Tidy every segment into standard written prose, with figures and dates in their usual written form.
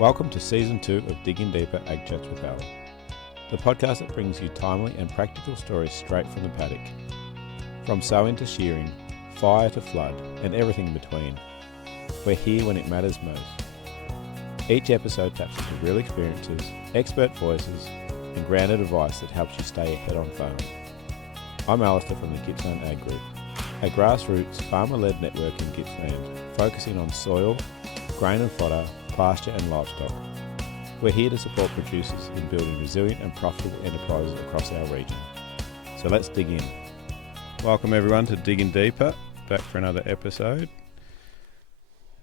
Welcome to Season 2 of Digging Deeper Ag Chats with Ali, the podcast that brings you timely and practical stories straight from the paddock. From sowing to shearing, fire to flood, and everything in between. We're here when it matters most. Each episode taps into real experiences, expert voices, and grounded advice that helps you stay ahead on farm. I'm Alister from the Gippsland Ag Group, a grassroots farmer-led network in Gippsland, focusing on soil, grain and fodder, pasture and livestock. We're here to support producers in building resilient and profitable enterprises across our region. So let's dig in. Welcome everyone to Digging Deeper, back for another episode.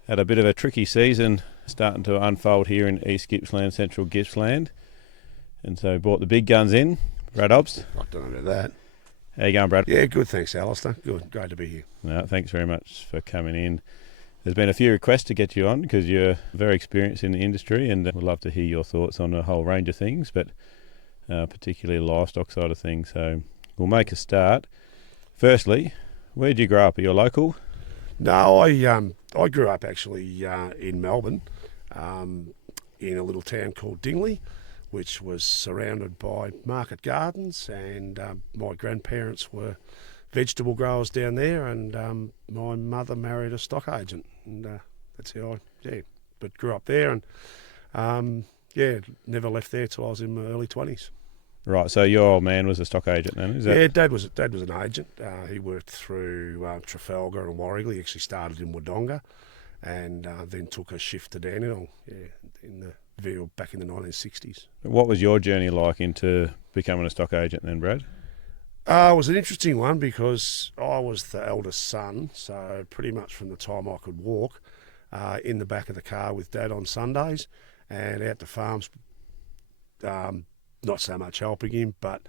Had a bit of a tricky season starting to unfold here in East Gippsland, Central Gippsland. And so brought the big guns in. Brad Obst. I don't know about that. How you going, Brad? Yeah, good, thanks, Alister. Good, great to be here. No, thanks very much for coming in. There's been a few requests to get you on because you're very experienced in the industry, and we'd love to hear your thoughts on a whole range of things, but particularly the livestock side of things. So we'll make a start. Firstly, where did you grow up? Are you local? No, I grew up actually in Melbourne, in a little town called Dingley, which was surrounded by market gardens, and my grandparents were vegetable growers down there, and my mother married a stock agent, and that's how but grew up there, and never left there till I was in my early 20s. Right, so your old man was a stock agent then, is that? Yeah, Dad was an agent. He worked through Trafalgar and Warrigal. He actually started in Wodonga, and then took a shift to Dandenong, back in the 1960s. What was your journey like into becoming a stock agent then, Brad? It was an interesting one because I was the eldest son, so pretty much from the time I could walk, in the back of the car with Dad on Sundays, and out to farms, not so much helping him, but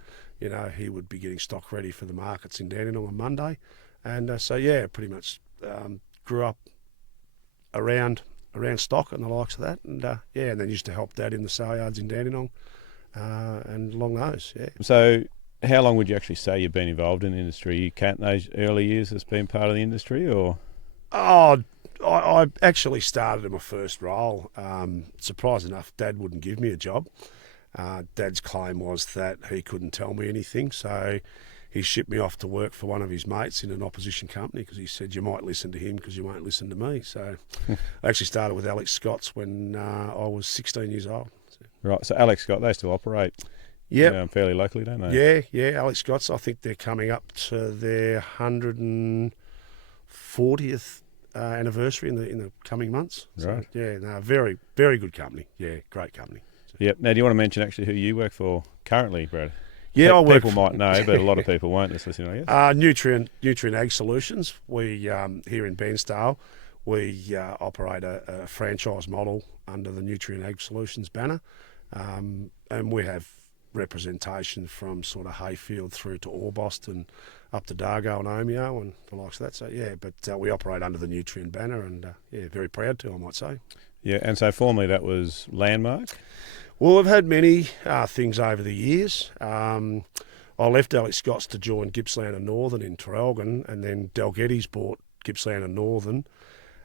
he would be getting stock ready for the markets in Dandenong on Monday, and pretty much grew up around stock and the likes of that, and then used to help Dad in the sale yards in Dandenong, and along those. Yeah. So how long would you actually say you've been involved in the industry? You count those early years as being part of the industry, or? Oh, I actually started in my first role. Surprised enough, Dad wouldn't give me a job. Dad's claim was that he couldn't tell me anything, so he shipped me off to work for one of his mates in an opposition company because he said, you might listen to him because you won't listen to me. So I actually started with Alex Scott's when I was 16 years old. So. Right, so Alex Scott, they still operate fairly locally, don't they? Yeah, Alex Scott's, I think they're coming up to their 140th anniversary in the coming months. Right. So, very, very good company. Yeah, great company. So. Yep. Now, do you want to mention actually who you work for currently, Brad? Yeah, I work. People might know, but a lot of people won't that's listening, I guess. Nutrient Ag Solutions. We here in Bairnsdale, we operate a franchise model under the Nutrient Ag Solutions banner, and we have representation from sort of Hayfield through to Orbost and up to Dargo and Omeo and the likes of that. So but we operate under the Nutrient banner, and very proud to, I might say. Yeah, and so formerly that was Landmark. Well, we've had many things over the years. I left Alex Scott's to join Gippsland and Northern in Traralgon, and then Dalgetty's bought Gippsland and Northern,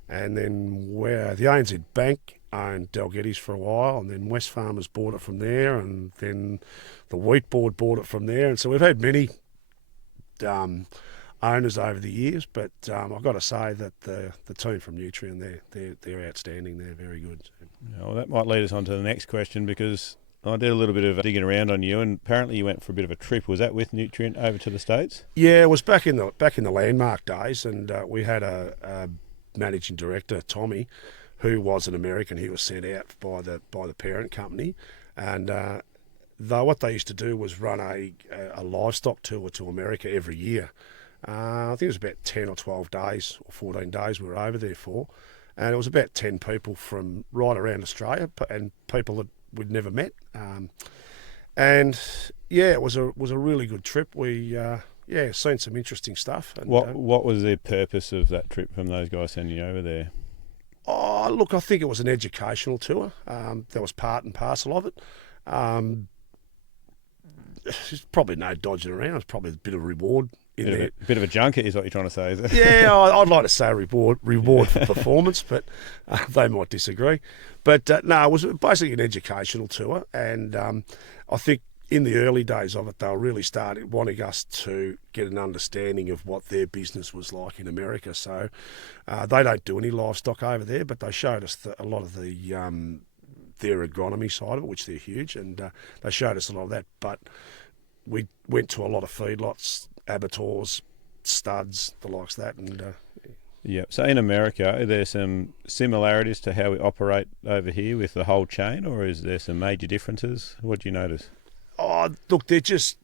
and then the ANZ Bank owned Dalgetty's for a while, and then Wesfarmers bought it from there, and then the Wheat Board bought it from there, and so we've had many owners over the years, but I've got to say that the team from Nutrient, they're outstanding. They're very good. Well, that might lead us on to the next question, because I did a little bit of digging around on you, and apparently you went for a bit of a trip. Was that with Nutrient over to the States? Yeah, it was back in the Landmark days, and we had a managing director, Tommy, who was an American. He was sent out by the parent company, and what they used to do was run a livestock tour to America every year. I think it was about 10 or 12 days or 14 days we were over there for, and it was about 10 people from right around Australia and people that we'd never met. It was a really good trip. We seen some interesting stuff. And, what was the purpose of that trip from those guys sending you over there? Oh, look, I think it was an educational tour. That was part and parcel of it. There's probably no dodging around. It's probably a bit of reward in there. Bit of a junket is what you're trying to say, is it? Yeah, I'd like to say reward for performance, but they might disagree. But no, it was basically an educational tour, and I think in the early days of it, they were really wanting us to get an understanding of what their business was like in America. So they don't do any livestock over there, but they showed us a lot of their agronomy side of it, which they're huge, and they showed us a lot of that. But we went to a lot of feedlots, abattoirs, studs, the likes of that, and yeah. So in America, are there some similarities to how we operate over here with the whole chain, or is there some major differences? What do you notice? oh, look, they just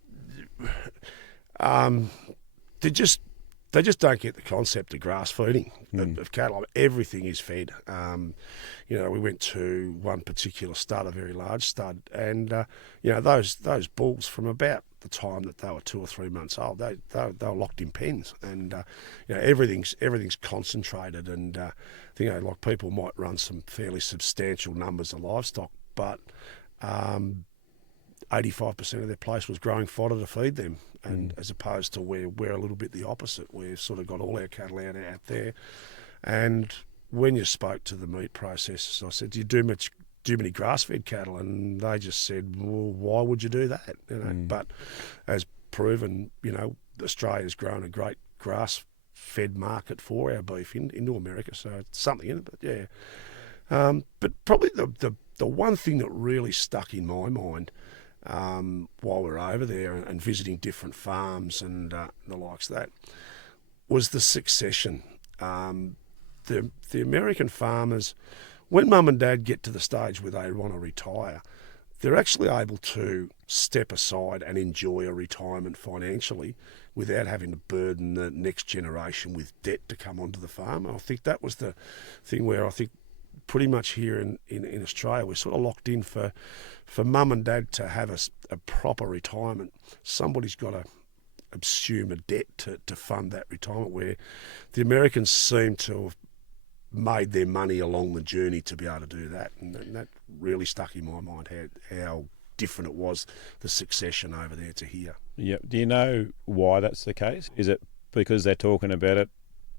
they just don't get the concept of grass feeding of cattle. Everything is fed. We went to one particular stud, a very large stud, and those bulls from about the time that they were 2 or 3 months old, they were locked in pens, and everything's concentrated, and like people might run some fairly substantial numbers of livestock, but 85% of their place was growing fodder to feed them, and as opposed to where we're a little bit the opposite. We've sort of got all our cattle out there, and when you spoke to the meat processors, I said, "Do you do many grass-fed cattle?" And they just said, "Well, why would you do that?" But as proven, Australia's grown a great grass-fed market for our beef into America, so it's something in it. But yeah, but probably the one thing that really stuck in my mind while we were over there and visiting different farms and the likes of that was the succession. The American farmers, when mum and dad get to the stage where they want to retire, they're actually able to step aside and enjoy a retirement financially without having to burden the next generation with debt to come onto the farm. And I think that was the thing where I think pretty much here in Australia, we're sort of locked in for mum and dad to have a proper retirement. Somebody's got to assume a debt to fund that retirement, where the Americans seem to have made their money along the journey to be able to do that. And that really stuck in my mind, how different it was, the succession over there to here. Yeah. Do you know why that's the case? Is it because they're talking about it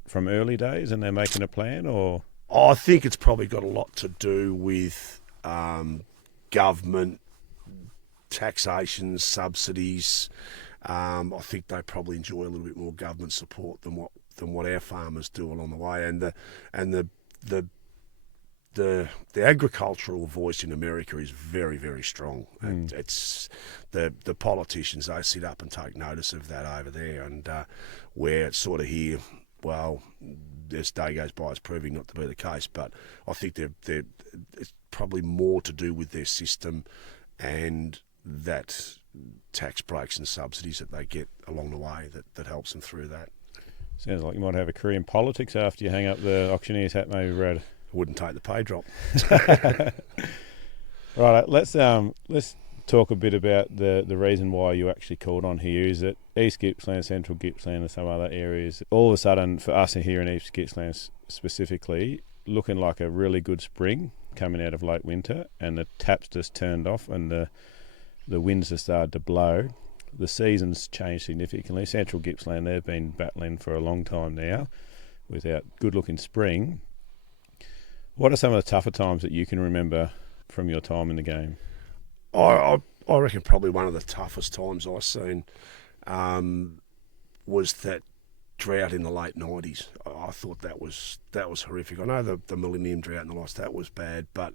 from early days and they're making a plan, or...? I think it's probably got a lot to do with government, taxation, subsidies. I think they probably enjoy a little bit more government support than what our farmers do along the way, and the agricultural voice in America is very, very strong. And it's the politicians, they sit up and take notice of that over there, and where it's sort of here, well, as day goes by, it's proving not to be the case. But I think it's probably more to do with their system and that tax breaks and subsidies that they get along the way that helps them through that. Sounds like you might have a career in politics after you hang up the auctioneer's hat, maybe, Brad. Wouldn't take the pay drop. Right, let's talk a bit about the reason why you actually called on here. Is it East Gippsland, Central Gippsland and some other areas, all of a sudden for us here in East Gippsland specifically, looking like a really good spring coming out of late winter, and the taps just turned off and the winds have started to blow. The season's changed significantly. Central Gippsland, they've been battling for a long time now without good-looking spring. What are some of the tougher times that you can remember from your time in the game? I reckon probably one of the toughest times I've seen was that drought in the late 90s. I thought that was horrific. I know the Millennium Drought and the loss, that was bad, but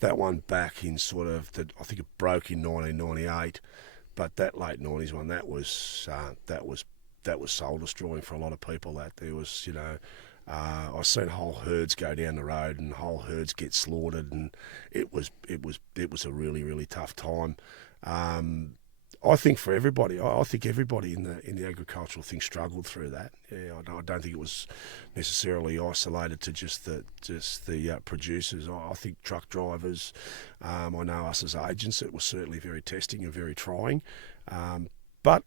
that one back in sort of, I think it broke in 1998, but that late 90s one, that was soul destroying for a lot of people. That there was, I've seen whole herds go down the road and whole herds get slaughtered, and it was a really, really tough time. I think for everybody, I think everybody in the agricultural thing struggled through that. Yeah, I don't think it was necessarily isolated to just the producers. I think truck drivers, I know us as agents, it was certainly very testing and very trying, but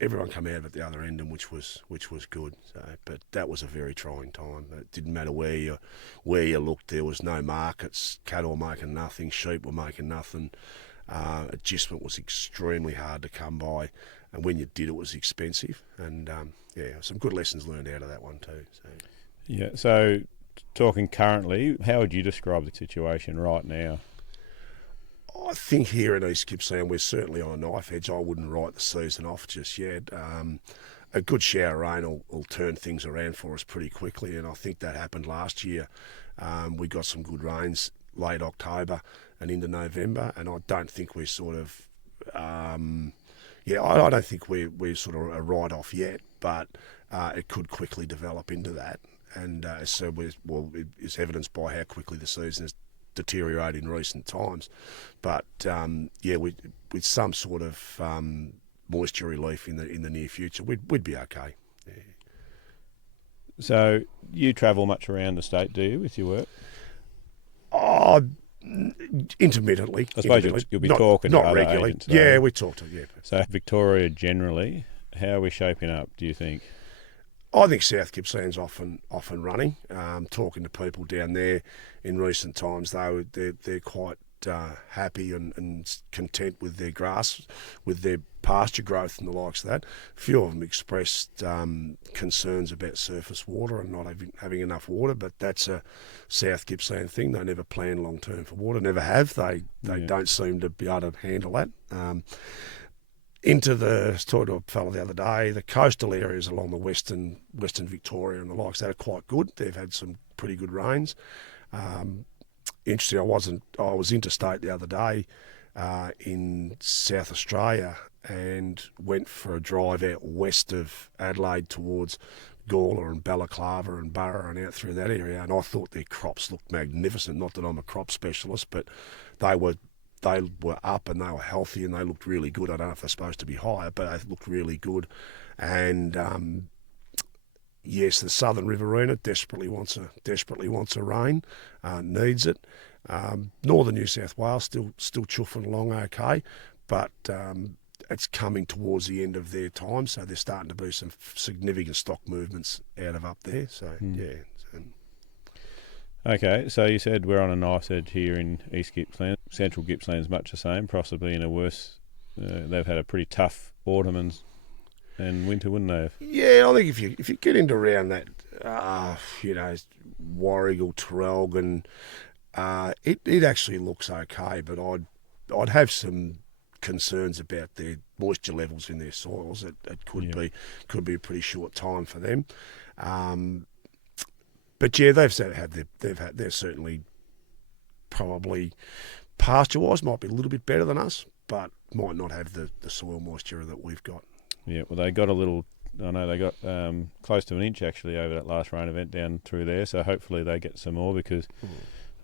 everyone came out of it the other end, and which was good. So, but that was a very trying time. It didn't matter where you looked. There was no markets. Cattle were making nothing. Sheep were making nothing. Adjustment was extremely hard to come by. and when you did, it was expensive. And some good lessons learned out of that one too. So. Yeah. So, talking currently, how would you describe the situation right now? I think here in East Gippsland we're certainly on a knife edge. I wouldn't write the season off just yet. A good shower of rain will turn things around for us pretty quickly, and I think that happened last year. We got some good rains late October and into November, and I don't think we're sort of, I don't think we're sort of a write-off yet, but it could quickly develop into that. And so it's evidenced by how quickly the season has deteriorated in recent times. But with some sort of moisture relief in the near future, we'd be okay. Yeah. So you travel much around the state, do you, with your work? Oh, intermittently. I suppose you'll be talking to other regularly. agents. Yeah, we talk to. Yeah. So Victoria generally, how are we shaping up, do you think? I think South Gippsland's off and running. Talking to people down there in recent times, though, they're quite happy and content with their grass, with their pasture growth and the likes of that. A few of them expressed concerns about surface water and not having enough water, but that's a South Gippsland thing. They never plan long term for water, never have. They don't seem to be able to handle that. Into the, talked to a fellow the other day, the coastal areas along the western Victoria and the likes, that are quite good. They've had some pretty good rains. Interesting, I was interstate the other day in South Australia and went for a drive out west of Adelaide towards Gawler and Balaclava and Burra and out through that area, and I thought their crops looked magnificent. Not that I'm a crop specialist, but they were up and they were healthy and they looked really good. I don't know if they're supposed to be higher, but they looked really good. And yes, the Southern Riverina desperately wants a rain, needs it. Northern New South Wales still chuffing along okay, but it's coming towards the end of their time, so there's starting to be some significant stock movements out of up there. So yeah. Okay, so you said we're on a nice edge here in East Gippsland. Central Gippsland's much the same, possibly in a worse. They've had a pretty tough autumn and winter, wouldn't they have? Yeah, I think if you get into around that, Warrigal, Traralgon, it actually looks okay, but I'd have some concerns about their moisture levels in their soils. It could be a pretty short time for them. But yeah, they're certainly probably pasture-wise might be a little bit better than us, but might not have the soil moisture that we've got. Yeah, well, they got a little. I know they got close to an inch actually over that last rain event down through there. So hopefully they get some more, because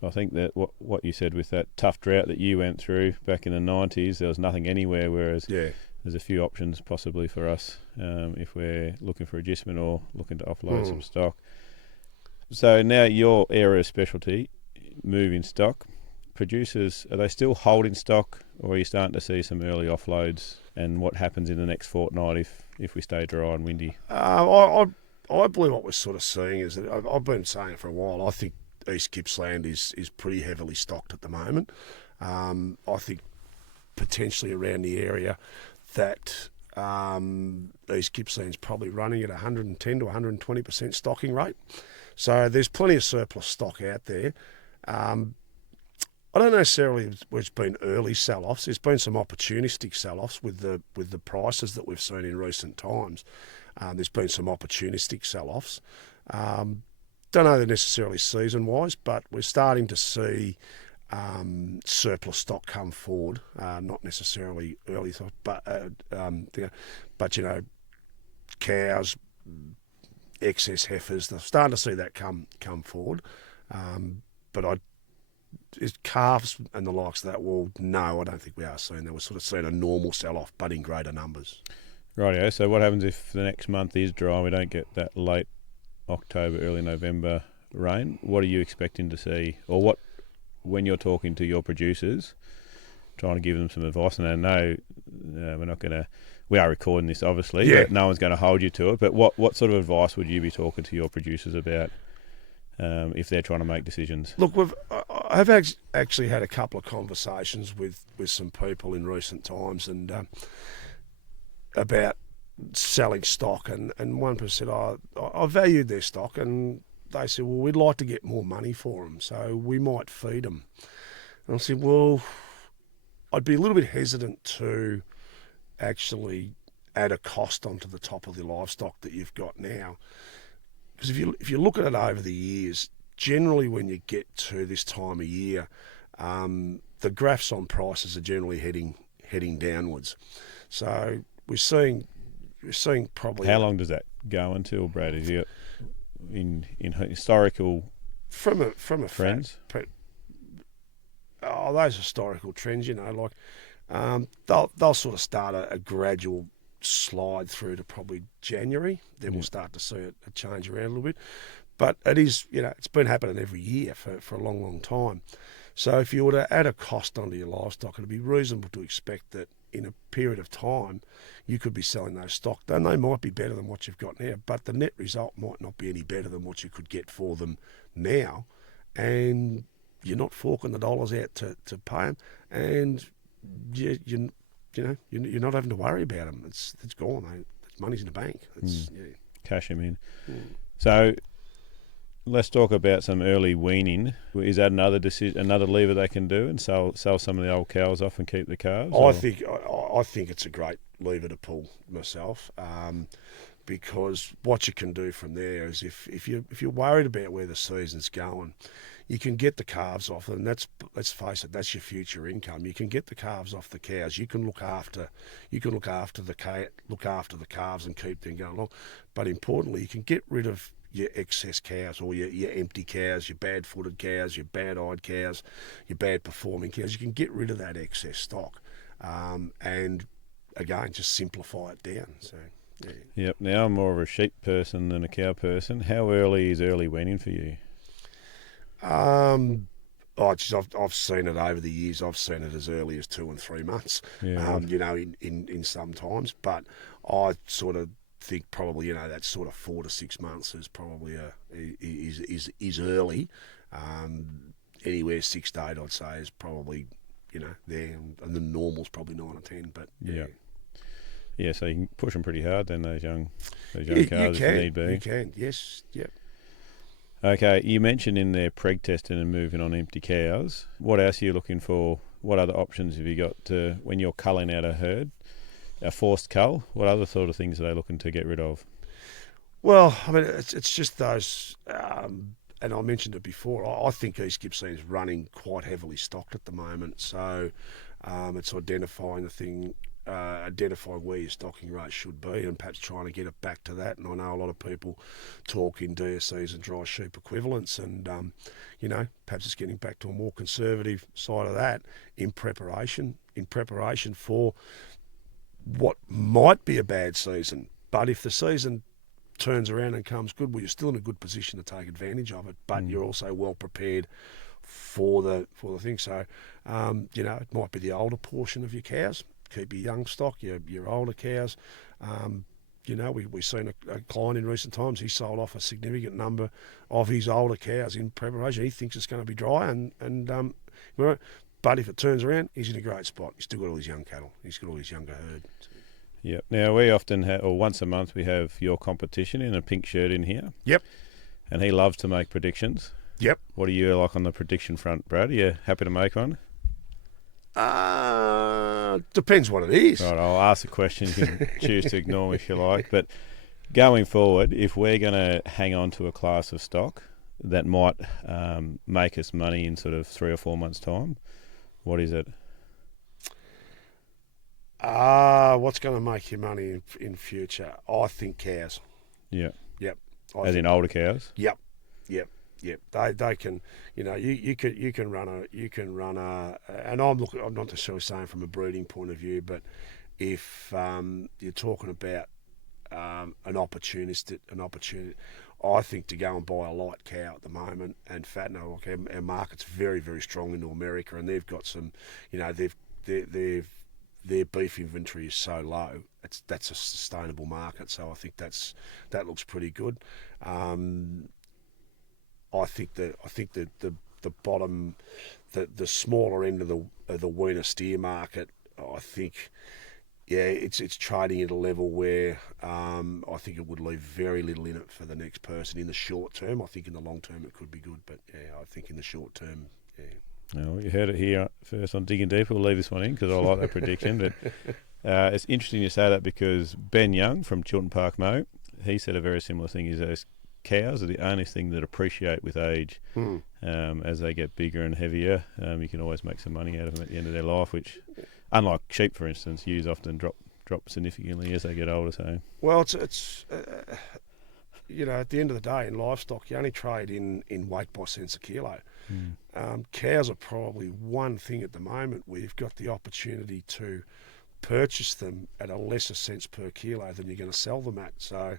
I think that what you said with that tough drought that you went through back in the 90s, there was nothing anywhere. Whereas there's a few options possibly for us if we're looking for adjustment or looking to offload some stock. So now your area of specialty, moving stock. Producers, are they still holding stock, or are you starting to see some early offloads? And what happens in the next fortnight if we stay dry and windy? I believe what we're sort of seeing is that I've been saying it for a while. I think East Gippsland is pretty heavily stocked at the moment. I think potentially around the area that East Gippsland's probably running at 110 to 120% stocking rate. So there's plenty of surplus stock out there. I don't necessarily it's been early sell-offs. There's been some opportunistic sell-offs with the prices that we've seen in recent times. There's been some opportunistic sell-offs. Don't know they're necessarily season-wise, but we're starting to see surplus stock come forward. Not necessarily early, but cows, excess heifers. They're starting to see that come forward. But calves and the likes of that, well, no, I don't think we are seeing that. We're sort of seeing a normal sell-off, but in greater numbers. Rightio. So what happens if the next month is dry and we don't get that late October, early November rain? What are you expecting to see? Or what, when you're talking to your producers, trying to give them some advice? And I know we're not going to... We are recording this, obviously, but no one's going to hold you to it. But what sort of advice would you be talking to your producers about if they're trying to make decisions? Look, I've actually had a couple of conversations with some people in recent times, and about selling stock, and one person said, I valued their stock, and they said, well, we'd like to get more money for them, so we might feed them. And I said, well, I'd be a little bit hesitant to actually add a cost onto the top of the livestock that you've got now. Because if you look at it over the years, generally when you get to this time of year, the graphs on prices are generally heading downwards. So we're seeing probably... How long does that go until, Brad? Is it in historical from a trends? Those historical trends, they'll sort of start a gradual slide through to probably January. Then we'll start to see it change around a little bit. But it is, it's been happening every year for a long, long time. So if you were to add a cost onto your livestock, it'd be reasonable to expect that in a period of time, you could be selling those stock. Then they might be better than what you've got now, but the net result might not be any better than what you could get for them now. And you're not forking the dollars out to pay them, and you're not having to worry about them. It's gone. Money's in the bank. Cash them in. So let's talk about some early weaning. Is that another lever they can do and sell some of the old cows off and keep the calves? I think it's a great lever to pull myself, because what you can do from there is if you're worried about where the season's going, you can get the calves off, and let's face it, that's your future income. You can get the calves off the cows. You can look after the calves and keep them going along. But importantly, you can get rid of your excess cows, or your empty cows, your bad-footed cows, your bad-eyed cows, your bad-performing cows. You can get rid of that excess stock, and again, just simplify it down. So. Yeah. Yep. Now I'm more of a sheep person than a cow person. How early is early weaning for you? I've seen it over the years. I've seen it as early as 2 and 3 months. Yeah. In some times, but I sort of think probably that sort of 4 to 6 months is probably is early. Anywhere 6 to 8, I'd say, is probably there, and the normal's probably 9 or 10. But yeah. Yeah, so you can push them pretty hard then, those young cows, if you need be. You can, yes, yep. Okay, you mentioned in there preg testing and moving on empty cows. What else are you looking for? What other options have you got when you're culling out a herd, a forced cull? What other sort of things are they looking to get rid of? Well, I mean, it's just those, and I mentioned it before, I think East Gippsland's running quite heavily stocked at the moment, so it's identifying identifying where your stocking rate should be, and perhaps trying to get it back to that. And I know a lot of people talk in DSCs and dry sheep equivalents, and perhaps it's getting back to a more conservative side of that in preparation for what might be a bad season. But if the season turns around and comes good, well, you're still in a good position to take advantage of it, but you're also well prepared for the thing. So it might be the older portion of your cows. Keep your young stock, your older cows. We've seen a client in recent times. He sold off a significant number of his older cows in preparation. He thinks it's going to be dry, but if it turns around, he's in a great spot. He's still got all his young cattle. He's got all his younger herd. Yep. Now we often have, or once a month, we have your competition in a pink shirt in here. Yep. And he loves to make predictions. Yep. What are you like on the prediction front, Brad? Are you happy to make one? Depends what it is. Right, I'll ask the question. You can choose to ignore me if you like. But going forward, if we're going to hang on to a class of stock that might make us money in sort of 3 or 4 months' time, what is it? What's going to make you money in future? I think cows. Yeah. Yep. As in older cows? Yep. They can, you can run a, and I'm not necessarily saying from a breeding point of view, but if you're talking about an opportunity, I think to go and buy a light cow at the moment and fatten her. Like our market's very, very strong into America, and they've got some, their beef inventory is so low. That's a sustainable market, so I think that looks pretty good. I think the bottom, the smaller end of the weaner steer market, I think it's trading at a level where I think it would leave very little in it for the next person in the short term. I think in the long term it could be good, but I think in the short term, Well, you heard it here first on Digging Deeper. We'll leave this one in because I like that prediction. But it's interesting you say that because Ben Young from Chiltern Park Mow, he said a very similar thing. Is those cows are the only thing that appreciate with age. As they get bigger and heavier, you can always make some money out of them at the end of their life, which, unlike sheep, for instance, ewes often drop significantly as they get older. So, well, it's at the end of the day in livestock, you only trade in weight by cents a kilo. Cows are probably one thing at the moment where you've got the opportunity to purchase them at a lesser cents per kilo than you're going to sell them at. So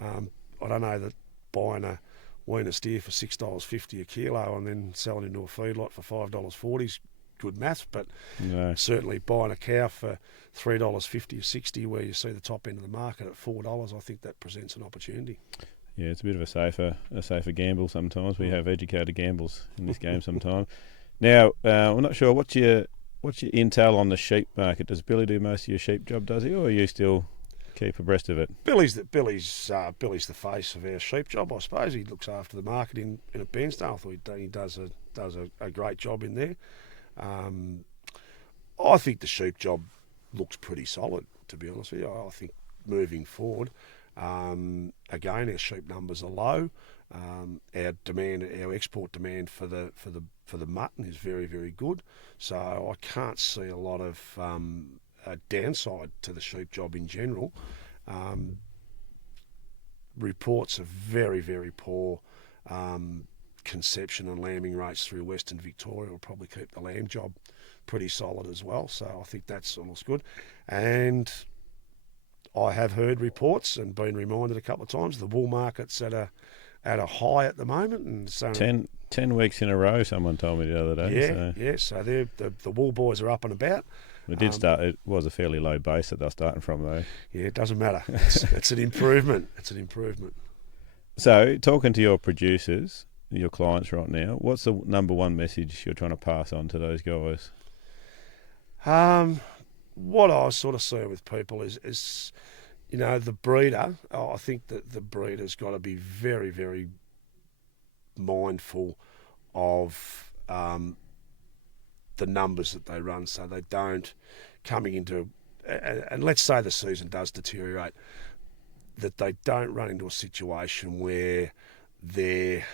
I don't know that buying a weaner steer for $6.50 a kilo and then selling into a feedlot for $5.40 is good maths, but certainly buying a cow for $3.50 or $60 where you see the top end of the market at $4, I think that presents an opportunity. Yeah, it's a bit of a safer gamble sometimes. We have educated gambles in this game sometimes. Now, I'm not sure what's your intel on the sheep market. Does Billy do most of your sheep job? Does he, or are you still keep abreast of it? Billy's the face of our sheep job, I suppose. He looks after the market in a Bairnsdale. He does a great job in there. I think the sheep job looks pretty solid, to be honest with you. I think moving forward. Again, our sheep numbers are low. Our export demand for the mutton is very, very good. So I can't see a lot of downside to the sheep job in general. Reports of very, very poor conception and lambing rates through Western Victoria will probably keep the lamb job pretty solid as well. So I think that's almost good. And I have heard reports and been reminded a couple of times the wool market's at a high at the moment, and so 10 weeks in a row. Someone told me the other day. So the wool boys are up and about. It did start. It was a fairly low base that they're starting from, though. Yeah, it doesn't matter. It's an improvement. It's an improvement. So, talking to your producers, your clients right now, what's the number one message you're trying to pass on to those guys? What I sort of see with people is the breeder. I think that the breeder's got to be very, very mindful of the numbers that they run, so they don't coming into and let's say the season does deteriorate, that they don't run into a situation where they're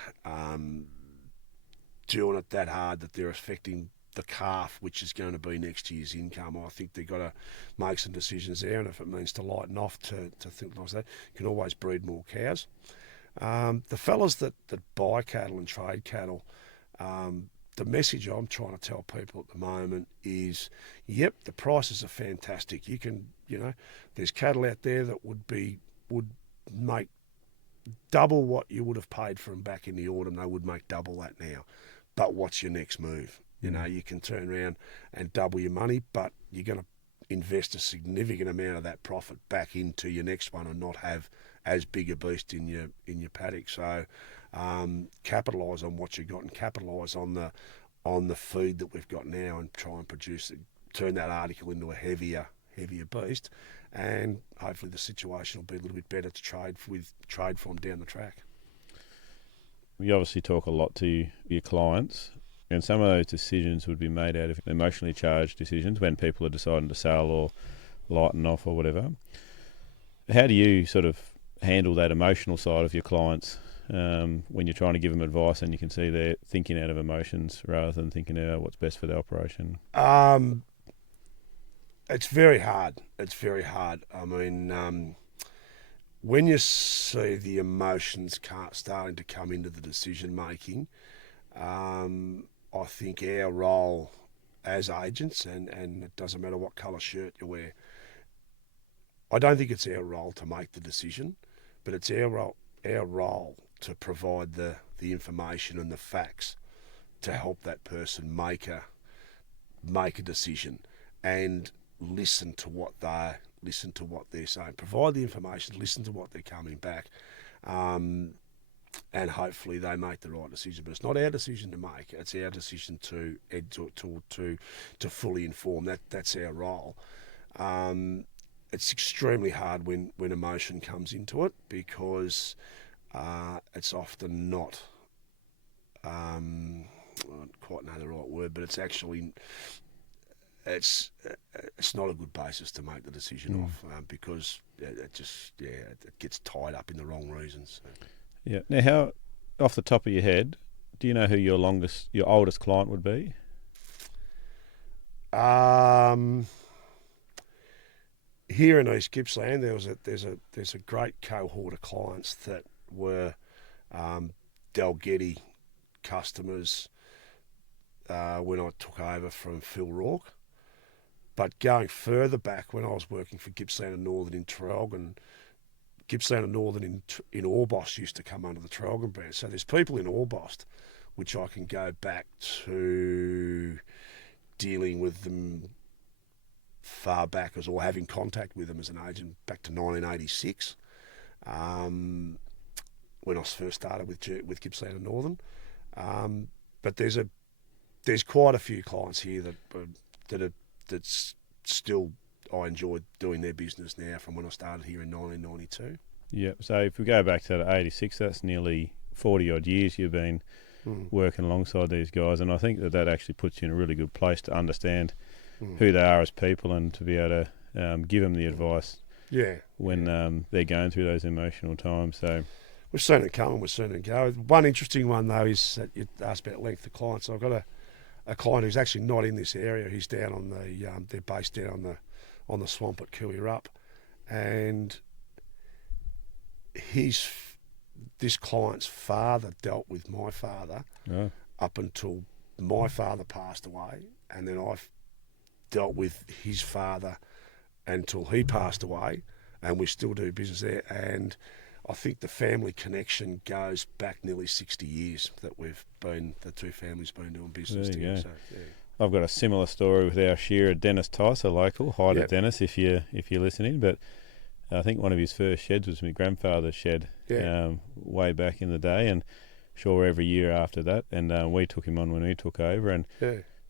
doing it that hard that they're affecting the calf, which is going to be next year's income. I think they've got to make some decisions there, and if it means to lighten off to think like that, you can always breed more cows. The fellas that buy cattle and trade cattle, the message I'm trying to tell people at the moment is, yep, the prices are fantastic. You can, there's cattle out there that would make double what you would have paid for them back in the autumn. They would make double that now. But what's your next move? You can turn around and double your money, but you're going to invest a significant amount of that profit back into your next one and not have as big a beast in your paddock. So capitalise on what you've got and capitalise on the feed that we've got now and try and produce it, turn that article into a heavier beast, and hopefully the situation will be a little bit better to trade from down the track. You obviously talk a lot to your clients, and some of those decisions would be made out of emotionally charged decisions when people are deciding to sell or lighten off or whatever. How do you sort of handle that emotional side of your clients when you're trying to give them advice and you can see they're thinking out of emotions rather than thinking about what's best for the operation? It's very hard. I mean, when you see the emotions starting to come into the decision making, I think our role as agents, and it doesn't matter what colour shirt you wear, I don't think it's our role to make the decision, but it's our role to provide the information and the facts to help that person make a decision and listen to what they're saying. Provide the information, listen to what they're coming back, and hopefully they make the right decision. But it's not our decision to make; it's our decision to fully inform. That's our role. It's extremely hard when emotion comes into it, because it's often not, I don't quite know the right word, but it's actually, it's not a good basis to make the decision off, because it gets tied up in the wrong reasons. So. Yeah. Now, how, off the top of your head, do you know who your oldest client would be? Here in East Gippsland, there's a great cohort of clients that were Dalgety customers when I took over from Phil Rourke. But going further back, when I was working for Gippsland and Northern in Traralgon, Gippsland and Northern in Orbost used to come under the Traralgon brand. So there's people in Orbost which I can go back to dealing with them far back or having contact with them as an agent back to 1986, when I first started with Gippsland and Northern. But there's quite a few clients here that's still, I enjoy doing their business now from when I started here in 1992. Yeah. So if we go back to that 86, that's nearly 40 odd years you've been working alongside these guys, and I think that actually puts you in a really good place to understand who they are as people and to be able to give them the advice when they're going through those emotional times. So we've seen it come and we've seen it go. One interesting one though is that you asked about length of clients. I've got a client who's actually not in this area. He's down on they're based down on the swamp at Cooey-Rupp, and this client's father dealt with my father up until my father passed away, and then I've dealt with his father until he passed away, and we still do business there. And I think the family connection goes back nearly 60 years that the two families been doing business together. So, yeah. I've got a similar story with our shearer, Dennis Tice, a local. Hi to Dennis if you're listening. But I think one of his first sheds was my grandfather's shed way back in the day, and sure every year after that. And we took him on when we took over, and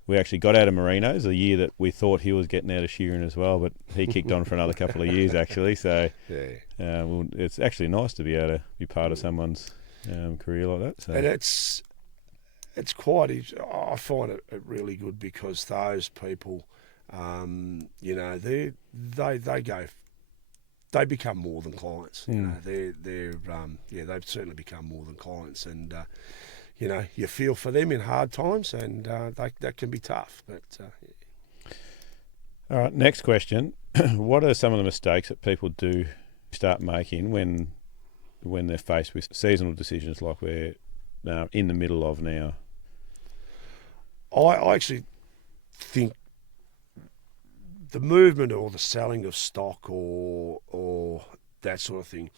we actually got out of Merinos the year that we thought he was getting out of shearing as well, but he kicked on for another couple of years actually. So it's actually nice to be able to be part of someone's career like that. So. And it's quite, I find it really good, because those people, they become more than clients. They've certainly become more than clients, and you feel for them in hard times, and that can be tough. But all right, next question: what are some of the mistakes that people do start making when they're faced with seasonal decisions like we're in the middle of now? I actually think the movement or the selling of stock or that sort of thing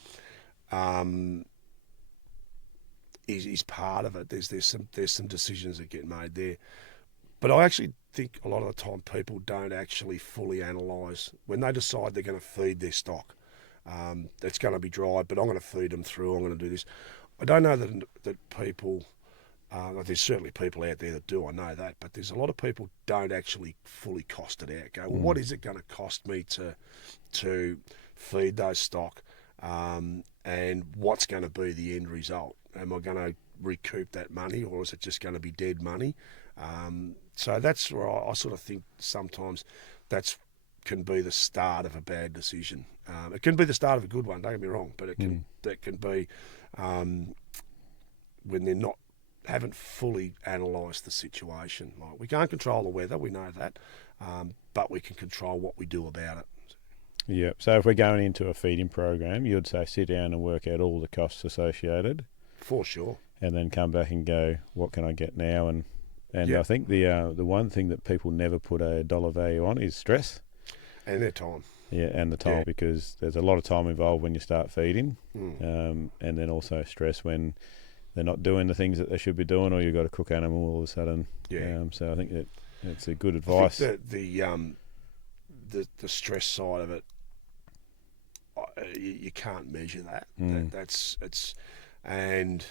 is part of it. There's some decisions that get made there, but I actually think a lot of the time people don't actually fully analyse when they decide they're going to feed their stock. It's going to be dry, but I'm going to feed them through. I'm going to do this. I don't know that people. There's certainly people out there that do, I know that, but there's a lot of people don't actually fully cost it out. Go, well, what is it going to cost me to feed those stock, and what's going to be the end result? Am I going to recoup that money, or is it just going to be dead money? So that's where I sort of think sometimes can be the start of a bad decision. It can be the start of a good one, don't get me wrong, but that can be when they're haven't fully analysed the situation. Like, we can't control the weather, we know that, but we can control what we do about it. Yeah. So if we're going into a feeding program, you'd say sit down and work out all the costs associated. For sure. And then come back and go, what can I get now? And I think the one thing that people never put a dollar value on is stress. And their time. Yeah, and the time, because there's a lot of time involved when you start feeding, and then also stress when they're not doing the things that they should be doing, or you've got a cook animal all of a sudden. So I think that it's a good advice. I think the stress side of it, you can't measure that. And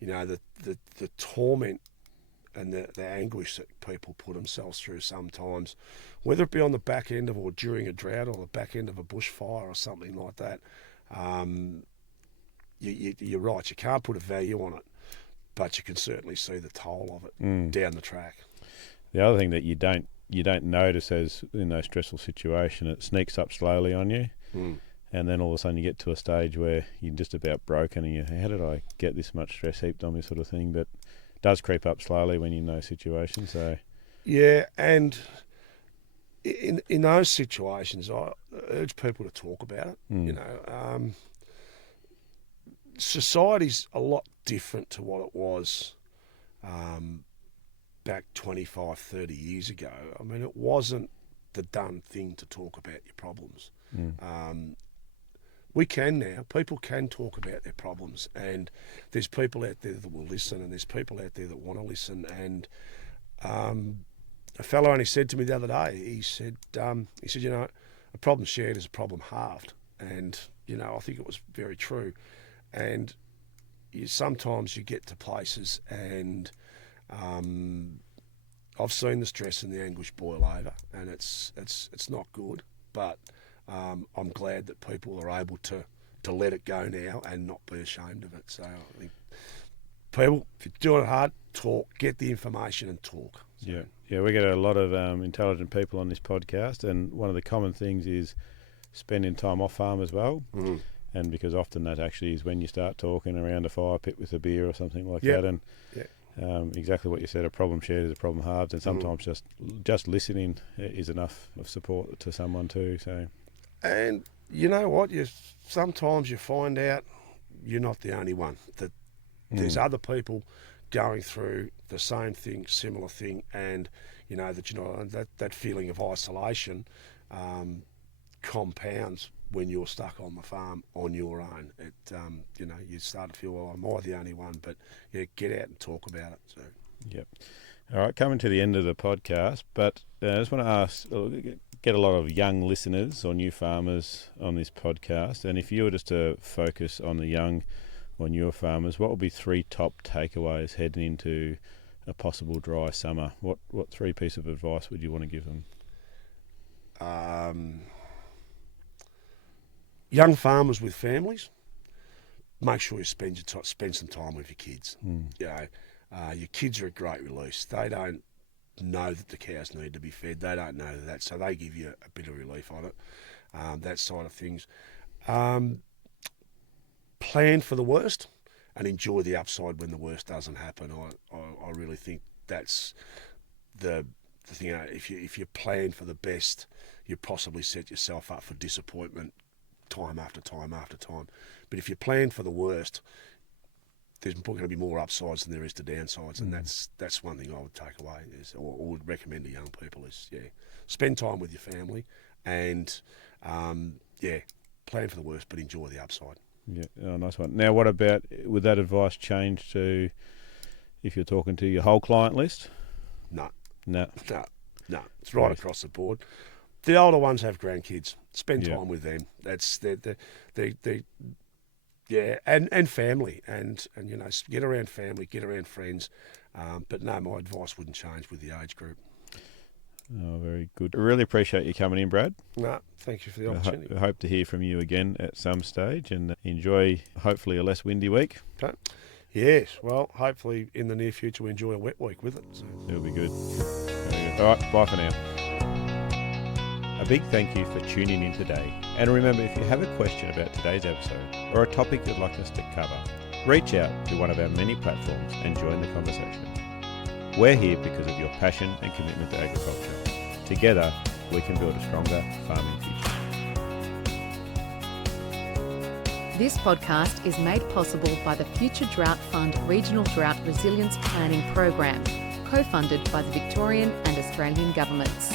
the torment and the anguish that people put themselves through sometimes, whether it be on the back end of or during a drought or the back end of a bushfire or something like that. You're right, you can't put a value on it, but you can certainly see the toll of it down the track. The other thing that you don't notice as in those stressful situations, it sneaks up slowly on you, and then all of a sudden you get to a stage where you're just about broken, and how did I get this much stress heaped on me, sort of thing. But it does creep up slowly when you're in those situations. So yeah, and in those situations, I urge people to talk about it. You know, society's a lot different to what it was back 25, 30 years ago. I mean, it wasn't the done thing to talk about your problems. We can now. People can talk about their problems, and there's people out there that will listen, and there's people out there that want to listen. And a fellow only said to me the other day, he said, you know, a problem shared is a problem halved. And, you know, I think it was very true. And sometimes you get to places and I've seen the stress and the anguish boil over, and it's not good. But I'm glad that people are able to let it go now and not be ashamed of it. So I think people, if you're doing it hard, talk, get the information and talk. So. Yeah, we get a lot of intelligent people on this podcast, and one of the common things is spending time off farm as well. And because often that actually is when you start talking around a fire pit with a beer or something like that. And exactly what you said, a problem shared is a problem halved, and sometimes just listening is enough of support to someone too. So, and you know what, sometimes you find out you're not the only one, that there's other people going through the same thing, similar thing, and you know that that feeling of isolation compounds when you're stuck on the farm on your own. It you know, you start to feel, well, am I the only one? But yeah, get out and talk about it. So yep. All right, coming to the end of the podcast, but I just want to ask, get a lot of young listeners or new farmers on this podcast, and if you were just to focus on the young or newer farmers, what would be 3 top takeaways heading into a possible dry summer? What 3 pieces of advice would you want to give them? Young farmers with families, make sure you spend some time with your kids. You know, your kids are a great release. They don't know that the cows need to be fed. They don't know that, so they give you a bit of relief on it. That side of things. Plan for the worst and enjoy the upside when the worst doesn't happen. I really think that's the thing. If you plan for the best, you possibly set yourself up for disappointment time after time after time. But if you plan for the worst, there's going to be more upsides than there is to downsides, and that's one thing I would take away or would recommend to young people is spend time with your family and plan for the worst but enjoy the upside. Yeah, nice one. Now, what about, would that advice change to if you're talking to your whole client list? No. It's right across the board. The older ones have grandkids. Spend time with them. That's and family, and you know, get around family, get around friends. But no, my advice wouldn't change with the age group. Oh, very good. I really appreciate you coming in, Brad. No, thank you for the opportunity. I hope to hear from you again at some stage, and enjoy hopefully a less windy week. Okay. Yes, well, hopefully in the near future we enjoy a wet week with it. So. It'll be good. Very good. All right, bye for now. A big thank you for tuning in today. And remember, if you have a question about today's episode or a topic you'd like us to cover, reach out to one of our many platforms and join the conversation. We're here because of your passion and commitment to agriculture. Together, we can build a stronger farming future. This podcast is made possible by the Future Drought Fund Regional Drought Resilience Planning Program, co-funded by the Victorian and Australian governments.